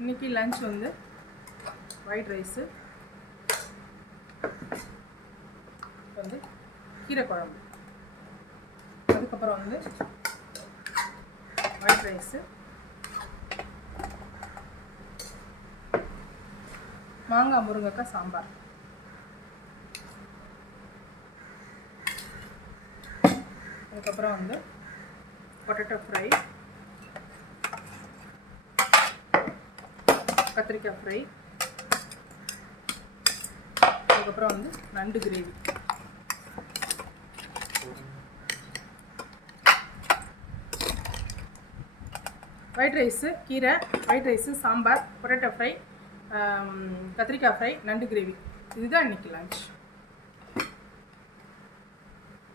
இன்றைக்கி லஞ்ச் வந்து white rice, வந்து கீரை குழம்பு, அதுக்கப்புறம் வந்து ஒயிட் ரைஸு, மாங்காய் முருங்கைக்காய் சாம்பார். அதுக்கப்புறம் வந்து பொட்டேட்டோ ஃப்ரை, கத்திரிக்காய் ஃப்ரை, அதுக்கப்புறம் வந்து நண்டு கிரேவி. ஒயிட் ரைஸு, கீரை, white rice, sambar, potato fry, கத்திரிக்காய் ஃப்ரை, நண்டு கிரேவி. இதுதான் இன்றைக்கி லஞ்ச்.